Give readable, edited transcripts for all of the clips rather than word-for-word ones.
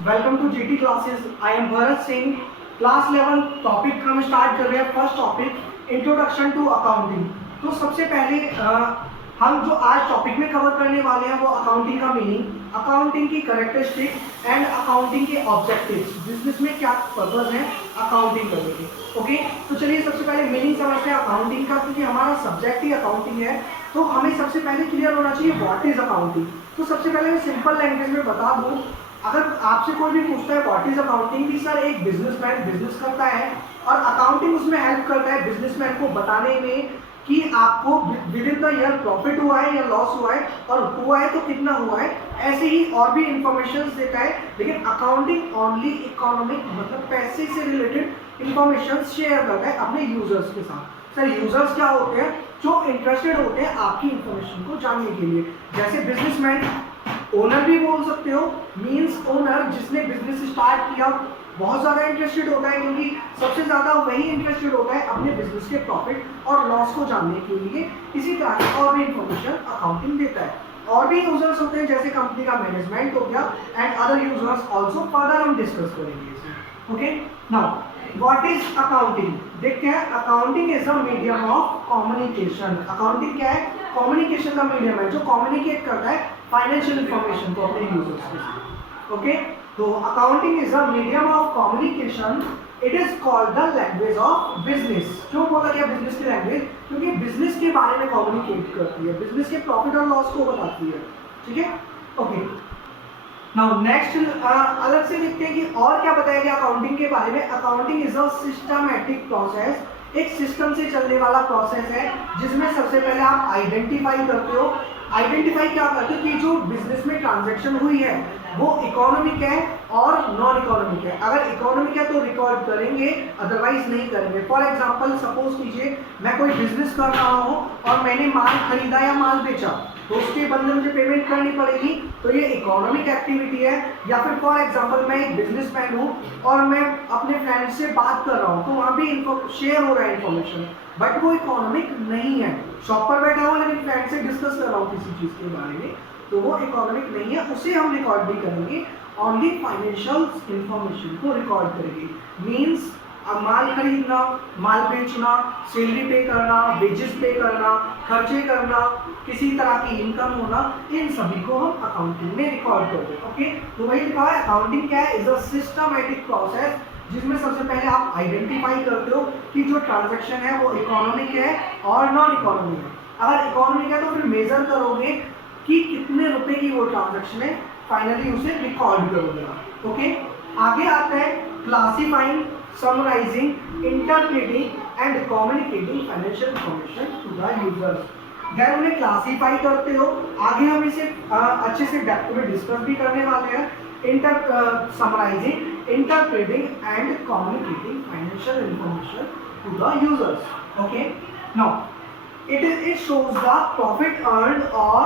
Welcome to GT classes. I am Bharat Singh. Class 11 topic हम start कर रहे हैं। First topic introduction to accounting. तो सबसे पहले हम जो आज टॉपिक में कवर करने वाले हैं वो अकाउंटिंग का मीनिंग, अकाउंटिंग की कैरेक्टरिस्टिक एंड अकाउंटिंग के ऑब्जेक्टिव्स, बिजनेस में क्या पर्पस है अकाउंटिंग करने के। ओके, तो चलिए सबसे पहले मीनिंग समझते हैं अकाउंटिंग का, क्योंकि हमारा सब्जेक्ट ही अकाउंटिंग है तो हमें सबसे पहले क्लियर होना चाहिए व्हाट इज अकाउंटिंग। तो सबसे पहले मैं सिंपल लैंग्वेज में बता दूं, अगर आपसे कोई भी पूछता है व्हाट इज अकाउंटिंग, कि सर एक बिजनेसमैन बिजनेस करता है और अकाउंटिंग उसमें हेल्प करता है बिजनेसमैन को बताने में कि आपको with in the year profit हुआ है या लॉस हुआ है, और हुआ है तो कितना हुआ है। ऐसे ही और भी इंफॉर्मेशन देता है, लेकिन अकाउंटिंग ओनली इकोनॉमिक मतलब पैसे से रिलेटेड इंफॉर्मेशन शेयर करता है अपने यूजर्स के साथ। सर यूजर्स क्या होते हैं? जो इंटरेस्टेड होते हैं आपकी इंफॉर्मेशन को जानने के लिए। जैसे बिजनेसमैन, ओनर भी बोल सकते हो, मींस ओनर जिसने बिजनेस स्टार्ट किया बहुत ज़्यादा इंटरेस्टेड होता है, क्योंकि सबसे ज़्यादा वही इंटरेस्टेड होता है अपने बिजनेस के प्रॉफिट और लॉस को जानने के लिए। इसी तरह की और भी इंफॉर्मेशन अकाउंटिंग देता है। और भी यूजर्स होते हैं जैसे कंपनी का मैनेजमेंट हो गया and other users also, further हम डिस्कस करेंगे इसे। Okay, now what is accounting देखते हैं। Accounting is a medium of communication. Accounting क्या है? कम्युनिकेशन का मीडियम है जो कम्युनिकेट करता है फाइनेंशियल इंफॉर्मेशन को अपने यूजर्स के साथ। ओके, तो accounting is a medium of communication. It is called the language of business. क्यों बोला गया बिजनेस की लैंग्वेज? क्योंकि बिजनेस के बारे में कम्युनिकेट करती है, बिजनेस के प्रॉफिट और लॉस को बताती है। ठीक है, ओके। नाउ नेक्स्ट अलग से देखते हैं कि और क्या बताया गया अकाउंटिंग के बारे में। Accounting is a systematic process, एक सिस्टम से चलने वाला प्रोसेस है जिसमें सबसे पहले आप आइडेंटिफाई करते हो। आइडेंटिफाई क्या करते हो कि जो बिजनेस में ट्रांजैक्शन हुई है वो इकोनॉमिक है और नॉन इकोनॉमिक है। अगर इकोनॉमिक है तो रिकॉर्ड करेंगे, अदरवाइज नहीं करेंगे। फॉर एग्जांपल सपोज कीजिए मैं कोई बिजनेस कर रहा हूँ और मैंने माल खरीदा या माल बेचा, तो उसके बदले मुझे पेमेंट करनी पड़ेगी, तो ये इकोनॉमिक एक्टिविटी है। या फिर फॉर एग्जांपल मैं एक बिजनेसमैन हूँ और मैं अपने फ्रेंड से बात कर रहा हूँ, तो वहाँ भी शेयर हो रहा है इन्फॉर्मेशन, बट वो इकोनॉमिक नहीं है। शॉप पर बैठा हूँ लेकिन फ्रेंड से डिस्कस कर रहा हूँ किसी चीज़ के बारे में, तो वो इकोनॉमिक नहीं है, उसे हम रिकॉर्ड भी करेंगे। ओनली फाइनेंशियल इंफॉर्मेशन को रिकॉर्ड करेंगे। मीन्स अब माल खरीदना, माल बेचना, सैलरी पे करना, वेजेस पे करना, खर्चे करना, किसी तरह की इनकम होना, इन सभी को हम अकाउंटिंग में रिकॉर्ड करते हैं। ओके, तो वही लिखा है अकाउंटिंग क्या है? इज अ सिस्टमैटिक प्रोसेस जिसमें सबसे पहले आप आइडेंटिफाई करते हो कि जो ट्रांजैक्शन है वो इकोनॉमिक है और नॉन इकोनॉमिक है। अगर इकोनॉमिक है तो फिर मेजर करोगे कि कितने रुपए की वो ट्रांजैक्शन है, फाइनली उसे रिकॉर्ड करोगे। ओके, आगे आता है classifying, summarising, interpreting and communicating financial information to the users. Then उन्हें क्लासिफाई करते हो, आगे हम इसे अच्छे से डेप्थ में डिस्कस भी करने वाले हैं। Summarising, interpreting and communicating financial information to the users. Okay, now it shows the profit earned or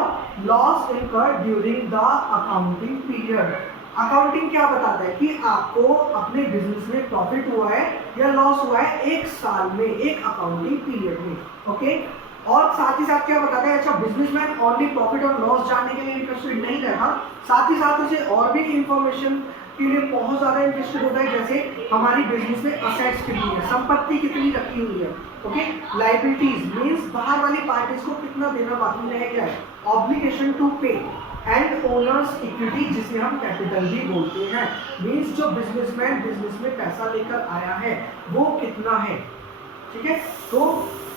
loss incurred during the accounting period. Accounting क्या बताता है कि आपको अपने बिजनेस में प्रॉफिट हुआ है या लॉस हुआ है एक साल में, एक अकाउंटिंग पीरियड में। ओके, और साथ ही साथ क्या बताता है, अच्छा बिजनेसमैन ओनली प्रॉफिट और लॉस जानने के लिए इंटरेस्टेड नहीं रहता, साथ ही साथ उसे और भी इंफॉर्मेशन के लिए बहुत ज़्यादा इंटरेस्टेड होता है। जैसे हमारी बिजनेस में असेट्स कितनी है, संपत्ति कितनी रखी हुई है। ओके, लाइबिलिटीज मींस बाहर वाली पार्टीज को कितना देना बाकी रह गया है, ऑब्लिगेशन टू पे, एंड ओनर्स इक्विटी जिसे हम कैपिटल भी बोलते हैं, मींस जो बिजनेसमैन बिजनेस में पैसा लेकर आया है वो कितना है। ठीक है, तो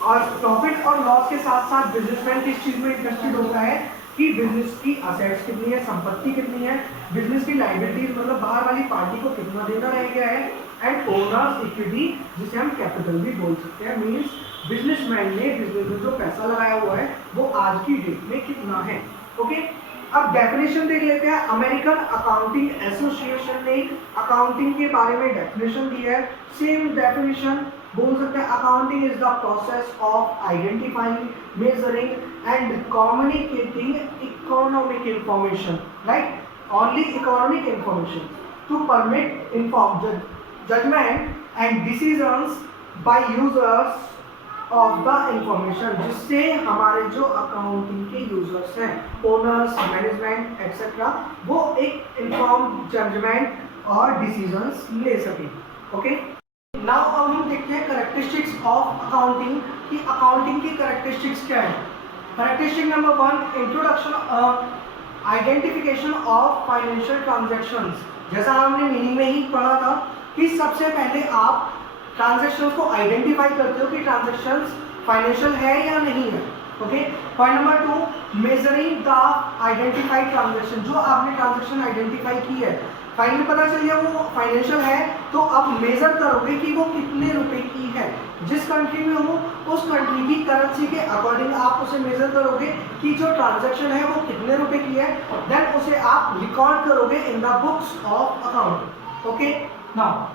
और प्रॉफिट और लॉस के साथ साथ बिजनेसमैन किस चीज में इंटरेस्टेड होता है कि बिजनेस की असेट्स कितनी है, संपत्ति कितनी है, बिजनेस की लाइबिलिटीज मतलब बाहर वाली पार्टी को कितना देना रह गया है, एंड ओनर्स इक्विटी जिसे हम कैपिटल भी बोल सकते हैं, मींस बिजनेसमैन ने बिजनेस में जो पैसा लगाया हुआ है वो आज की डेट में कितना है। ओके, अब डेफिनेशन देख लेते हैं। अमेरिकन अकाउंटिंग एसोसिएशन ने अकाउंटिंग के बारे में डेफिनेशन दी है। सेम डेफिनेशन बोल सकते हैं, accounting is the process of identifying, measuring and communicating economic information, right, only economic information to permit inform judgement and decisions by users of the information, जिससे हमारे जो अकाउंटिंग के यूजर्स हैं, owners, management etcetera, वो एक inform judgement और decisions ले सके। ओके, नाउ अब हम देखते हैं करेक्टरिस्टिक्स ऑफ अकाउंटिंग कि अकाउंटिंग की करेक्टरिस्टिक्स क्या है। Characteristic number 1, introduction identification of financial transactions. जैसा हमने मीनिंग में ही पढ़ा था कि सबसे पहले आप ट्रांजैक्शंस को आइडेंटिफाई करते हो कि ट्रांजैक्शंस फाइनेंशियल है या नहीं है। Okay, point number 2, measuring the identified transaction. जो आपने ट्रांजैक्शन आइडेंटिफाई की है, फाइनली पता चल गया वो फाइनेंशियल है, तो आप मेजर करोगे कि वो कितने रुपए की है। जिस कंट्री में हो उस कंट्री की करेंसी के अकॉर्डिंग आप उसे मेजर करोगे कि जो ट्रांजैक्शन है वो कितने रुपए की है, देन उसे आप रिकॉर्ड करोगे in the books of account. Okay, now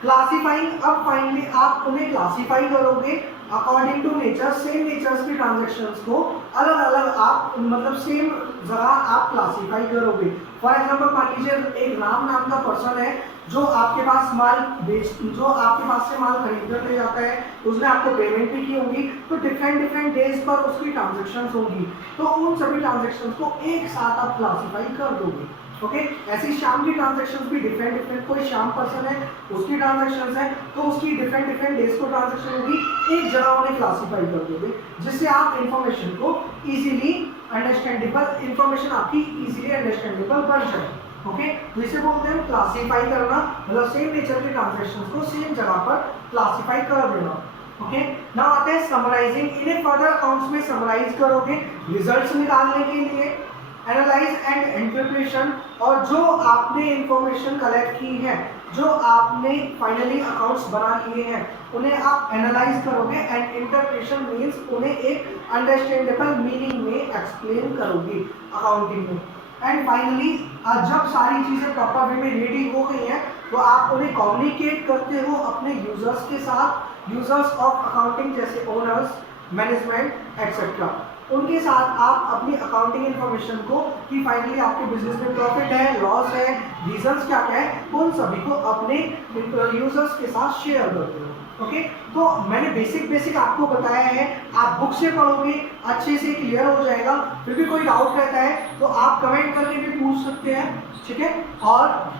classifying, अब फाइनली आप उन्हें क्लासिफाई करोगे according to nature. Same natures की ट्रांजैक्शंस को अलग अलग आप मतलब सेम जगह आप क्लासिफाई करोगे। फॉर एग्जांपल मान लीजिए एक राम नाम का पर्सन है जो आपके पास जो आपके पास से माल खरीद कर ले जाता है, उसने आपको पेमेंट भी की होगी, तो डिफरेंट डेज पर उसकी ट्रांजैक्शंस होगी, तो उन सभी ट्रांजैक्शंस को एक साथ आप क्लासिफाई कर दोगे। ओके, ऐसी श्याम की ट्रांजैक्शंस भी डिफरेंट कोई श्याम पर्सन है उसकी ट्रांजैक्शंस है, तो उसकी डिफरेंट डेज को ट्रांजैक्शन होगी, एक जगह उन्हें क्लासिफाई कर दोगे, जिससे आप इंफॉर्मेशन को इजीली अंडरस्टैंडेबल, इंफॉर्मेशन आपकी इजीली अंडरस्टैंडेबल बन जाए। ओके, तो इसे बोलते हैं क्लासिफाई करना, मतलब सेम नेचर के ट्रांजैक्शंस को सेम जगह पर क्लासिफाई कर देना। ओके, नाउ आते हैं समराइजिंग। इन्हें फर्दर अकाउंट्स में समराइज करोगे रिजल्ट्स निकालने के लिए, एनालाइज एंड इंटरप्रिटेशन, और जो आपने इंफॉर्मेशन कलेक्ट की है, जो आपने फाइनली अकाउंट्स बना लिए हैं, उन्हें आप एनालाइज करोगे एंड इंटरप्रिटेशन मींस उन्हें एक अंडरस्टैंडेबल मीनिंग में एक्सप्लेन करोगे अकाउंटिंग में। एंड फाइनली जब सारी चीज़ें प्रॉपर वे में रेडी हो गई हैं, तो आप उन्हें कम्युनिकेट करते हो अपने यूजर्स के साथ, यूजर्स ऑफ अकाउंटिंग जैसे ओनर्स, मैनेजमेंट एक्सेट्रा। उनके साथ आप अपनी अकाउंटिंग इन्फॉर्मेशन को कि फाइनली आपके बिजनेस में प्रॉफिट है, लॉस है, रीजंस क्या क्या है, उन सभी को अपने यूजर्स के साथ शेयर करते हो। ओके, तो मैंने बेसिक आपको बताया है, आप बुक से पढ़ोगे अच्छे से क्लियर हो जाएगा। फिर भी कोई डाउट रहता है तो आप कमेंट करके भी पूछ सकते हैं, ठीक है। और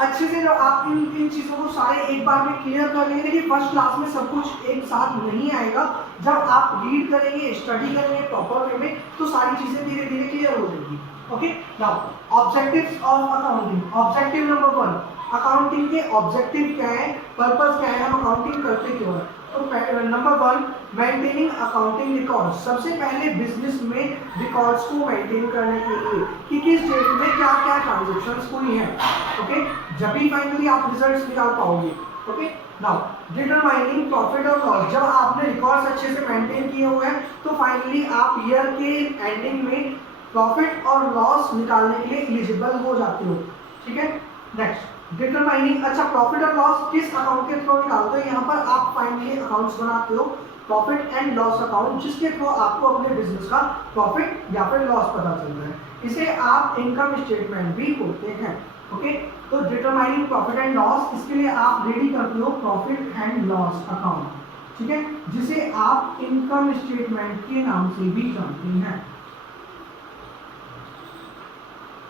अच्छे से जब आप इन चीज़ों को सारे एक बार में क्लियर कर लेंगे, कि फर्स्ट क्लास में सब कुछ एक साथ नहीं आएगा, जब आप रीड करेंगे, स्टडी करेंगे प्रॉपर वे में, तो सारी चीज़ें धीरे धीरे क्लियर हो जाएगी। Okay, now objectives of accounting. Objective number 1, accounting के ऑब्जेक्टिव क्या है, पर्पस क्या है, हम अकाउंटिंग करते क्यों है। तो नंबर 1, मेंटेनिंग अकाउंटिंग रिकॉर्ड्स। सबसे पहले बिजनेस में रिकॉर्ड्स को मेंटेन करने के लिए कि किस डेट में क्या क्या ट्रांजैक्शंस हुई हैं। ओके, जब भी फाइनली आप रिजल्ट्स निकाल पाओगे। ओके, नाउ डिटरमाइनिंग प्रॉफिट और लॉस। जब आपने रिकॉर्ड्स अच्छे से मेंटेन किए हुए हैं, तो फाइनली आप ईयर के एंडिंग में प्रॉफिट और लॉस निकालने के लिए एलिजिबल हो जाते हो। ठीक है, नेक्स्ट डिटरमाइनिंग। अच्छा, प्रॉफिट और लॉस किस अकाउंट के थ्रू निकालते हो, यहाँ पर आप फाइनली अकाउंट्स बनाते हो, प्रॉफिट एंड लॉस अकाउंट, जिसके थ्रू आपको अपने बिजनेस का प्रॉफिट या फिर लॉस पता चलता है। इसे आप इनकम स्टेटमेंट भी बोलते हैं। ओके, तो डिटरमाइनिंग प्रॉफिट एंड लॉस, इसके लिए आप रेडी करते हो प्रॉफिट एंड लॉस अकाउंट, ठीक है, जिसे आप इनकम स्टेटमेंट के नाम से भी जानते हैं।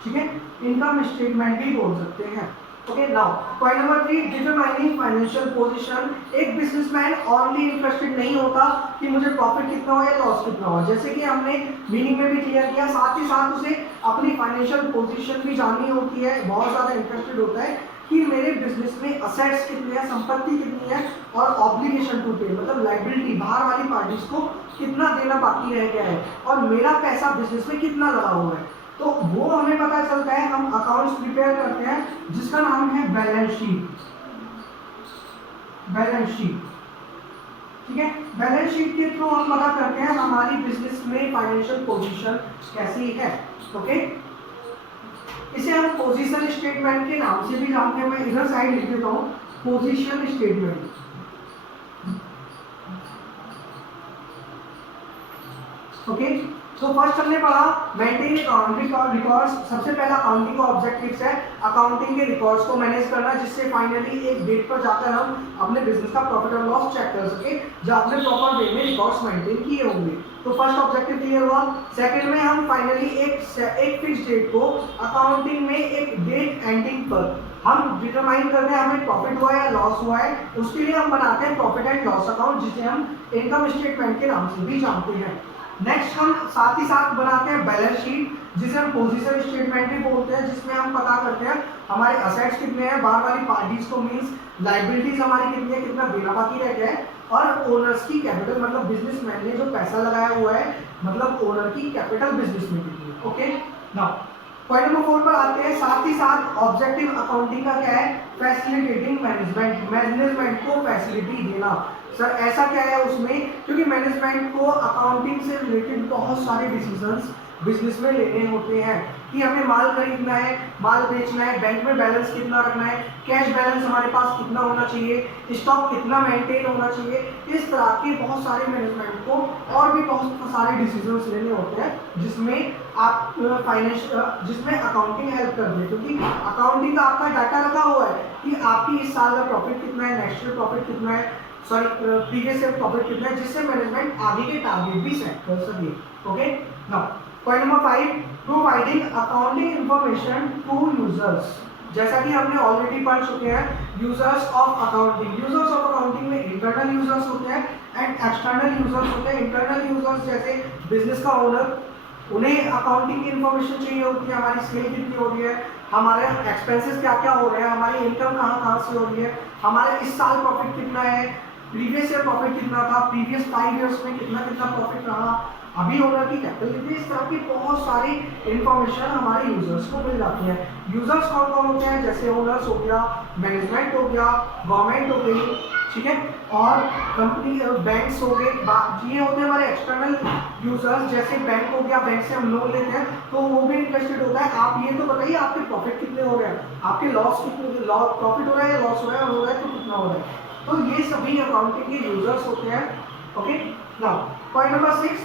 ठीक है, इनकम स्टेटमेंट भी बोल सकते हैं। Okay, now point number 3, determining financial position. एक बिजनेसमैन ओनली इंटरेस्टेड नहीं होता कि मुझे प्रॉफिट कितना हो या लॉस कितना हो, जैसे कि हमने मीनिंग में भी क्लियर किया, साथ ही साथ उसे अपनी फाइनेंशियल पोजीशन भी जाननी होती है। बहुत ज़्यादा इंटरेस्टेड होता है कि मेरे बिजनेस में असेट्स कितने हैं, संपत्ति कितनी है, और ऑब्लिगेशन टू पे मतलब लाइबिलिटी, बाहर वाली पार्टीज को कितना देना बाकी रह गया है, और मेरा पैसा बिजनेस में कितना लगा हुआ है। तो वो हमें पता चलता है, हम अकाउंट्स प्रिपेयर करते हैं जिसका नाम है बैलेंस शीट। बैलेंस शीट, ठीक है, बैलेंस शीट के थ्रू हम पता करते हैं हमारी बिजनेस में फाइनेंशियल पोजीशन कैसी है। ओके, इसे हम पोजीशन स्टेटमेंट के नाम से भी जानते हैं। मैं इधर साइड लिख देता हूँ, पोजीशन स्टेटमेंट। ओके, तो फर्स्ट हमने पढ़ा मेंटेन अकाउंटिंग रिकॉर्ड्स। सबसे पहला अकाउंटिंग का ऑब्जेक्टिव्स है अकाउंटिंग के रिकॉर्ड्स को मैनेज करना, जिससे फाइनली एक डेट पर जाकर हम अपने बिजनेस का प्रॉफिट और लॉस चेक कर सके, जब आपने प्रॉपर वे में रिकॉर्ड्स मेंटेन किए होंगे। तो फर्स्ट ऑब्जेक्टिव क्लियर हुआ। सेकंड में हम फाइनली एक फिक्स डेट को अकाउंटिंग में एक डेट एंडिंग पर हम डिटरमाइन करते हैं हमें प्रॉफिट हुआ है या लॉस हुआ है, उसके लिए हम बनाते हैं प्रॉफिट एंड लॉस अकाउंट, जिसे हम इनकम स्टेटमेंट के नाम से भी जानते हैं। नेक्स्ट हम साथ ही साथ बनाते हैं बैलेंस शीट, जिसे हम पोजीशन स्टेटमेंट भी बोलते हैं, जिसमें हम पता करते हैं हमारे असेट्स कितने हैं, बाहर वाली पार्टीज को मींस लायबिलिटीज हमारी कितनी है, कितना देना बाकी रह गया है, और ओनर्स की कैपिटल मतलब बिजनेसमैन ने जो पैसा लगाया हुआ है मतलब ओनर की कैपिटल बिजनेस में कितनी है। ओके, नाउ पॉइंट नंबर 4 पर आते हैं। साथ ही साथ ऑब्जेक्टिव अकाउंटिंग का क्या है, फैसिलिटेटिंग मैनेजमेंट, मैनेजमेंट को फैसिलिटी देना। सर ऐसा क्या है उसमें, क्योंकि मैनेजमेंट को अकाउंटिंग से रिलेटेड बहुत सारे डिसीजंस बिजनेस में लेने होते हैं कि हमें माल खरीदना है, माल बेचना है, बैंक में बैलेंस कितना रखना है, कैश बैलेंस हमारे पास कितना होना चाहिए, स्टॉक कितना मेंटेन होना चाहिए, इस तरह के बहुत सारे मैनेजमेंट को और भी बहुत सारे डिसीजंस लेने होते हैं, जिसमें आप जिसमें अकाउंटिंग हेल्प कर दे, क्योंकि अकाउंटिंग का आपका डाटा रखा हुआ है कि आपकी इस साल का प्रॉफिट कितना है, नेक्स्ट ईयर प्रॉफिट कितना है, सॉरी प्रीवियस ईयर प्रॉफिट कितना है, जिससे मैनेजमेंट आगे के टारगेट भी सेट कर सके। Okay, now point number 5, providing accounting information to users. जैसा कि हमने ऑलरेडी पढ़ चुके हैं users of accounting. Users of accounting में इंटरनल यूजर्स होते हैं एंड एक्सटर्नल यूजर्स होते हैं। इंटरनल यूजर्स जैसे बिजनेस का ओनर, उन्हें अकाउंटिंग की इंफॉर्मेशन चाहिए होती है, हमारी सेल कितनी हो रही है, हमारे एक्सपेंसेस क्या क्या हो रहे हैं, हमारी इनकम कहाँ कहाँ से हो रही है, हमारे इस साल प्रॉफिट कितना है, प्रीवियस ईयर प्रॉफिट कितना था, प्रीवियस 5 इयर्स में कितना कितना प्रॉफिट रहा, अभी ओनर की कैपिटल कितनी, इस तरह की बहुत सारी इंफॉर्मेशन हमारे यूजर्स को मिल जाती है। यूजर्स कौन कौन होते हैं, जैसे ओनर्स हो गया, मैनेजमेंट हो गया, गवर्नमेंट हो गई, ठीक है, और कंपनी बैंक्स हो गए, ये होते हैं हमारे एक्सटर्नल यूजर्स। जैसे बैंक हो गया, बैंक से हम लोन लेते हैं तो वो भी इंटरेस्टेड होता है, आप ये तो बताइए आपके प्रॉफिट कितने हो रहे हैं, आपके लॉस कितने, लॉस प्रॉफिट हो रहा है या लॉस हो रहा है तो कितना हो रहा है। तो ये सभी अकाउंटिंग के यूजर्स होते हैं। Okay, now point number 6,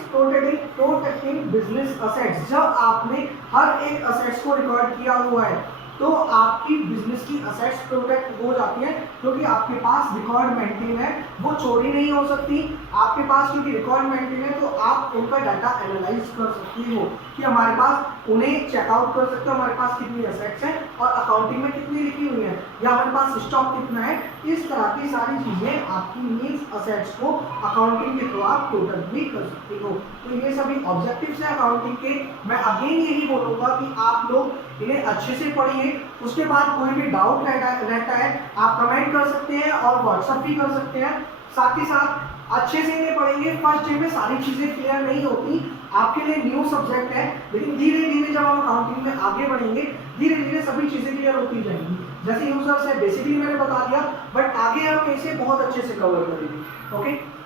protecting business assets. जब आपने हर एक असेट्स को रिकॉर्ड किया हुआ है तो आपकी बिजनेस की असेट्स प्रोटेक्ट हो जाती है, क्योंकि आपके पास रिकॉर्ड मेंटेन है, वो चोरी नहीं हो सकती आपके पास, क्योंकि रिकॉर्ड मेंटेन है तो आप उनका डाटा एनालाइज कर सकती हो कि हमारे पास उन्हें चेकआउट कर सकते हो हमारे पास कितनी असेट्स हैं और अकाउंटिंग में कितनी लिखी हुई है, या हमारे पास स्टॉक कितना है। इस तरह की सारी चीजें आपकी मीन्स असेट्स को अकाउंटिंग के थ्रू आप प्रोटेक्ट भी कर सकते हो। तो ये सभी ऑब्जेक्टिव्स हैं अकाउंटिंग के। मैं अगेन यही बोलूंगा कि आप लोग इन्हें अच्छे से पढ़िए, उसके बाद कोई भी डाउट रहता है आप कमेंट कर सकते हैं और व्हाट्सएप भी कर सकते हैं। साथ ही साथ अच्छे से इन्हें पढ़ेंगे, फर्स्ट डे में सारी चीज़ें क्लियर नहीं होती, आपके लिए न्यू सब्जेक्ट है, लेकिन धीरे धीरे जब हम अकाउंटिंग में आगे बढ़ेंगे धीरे धीरे सभी चीज़ें क्लियर होती जाएंगी। जैसे यूजर्स है बेसिकली मैंने बता दिया, बट आगे हम इसे बहुत अच्छे से कवर करेंगे। ओके।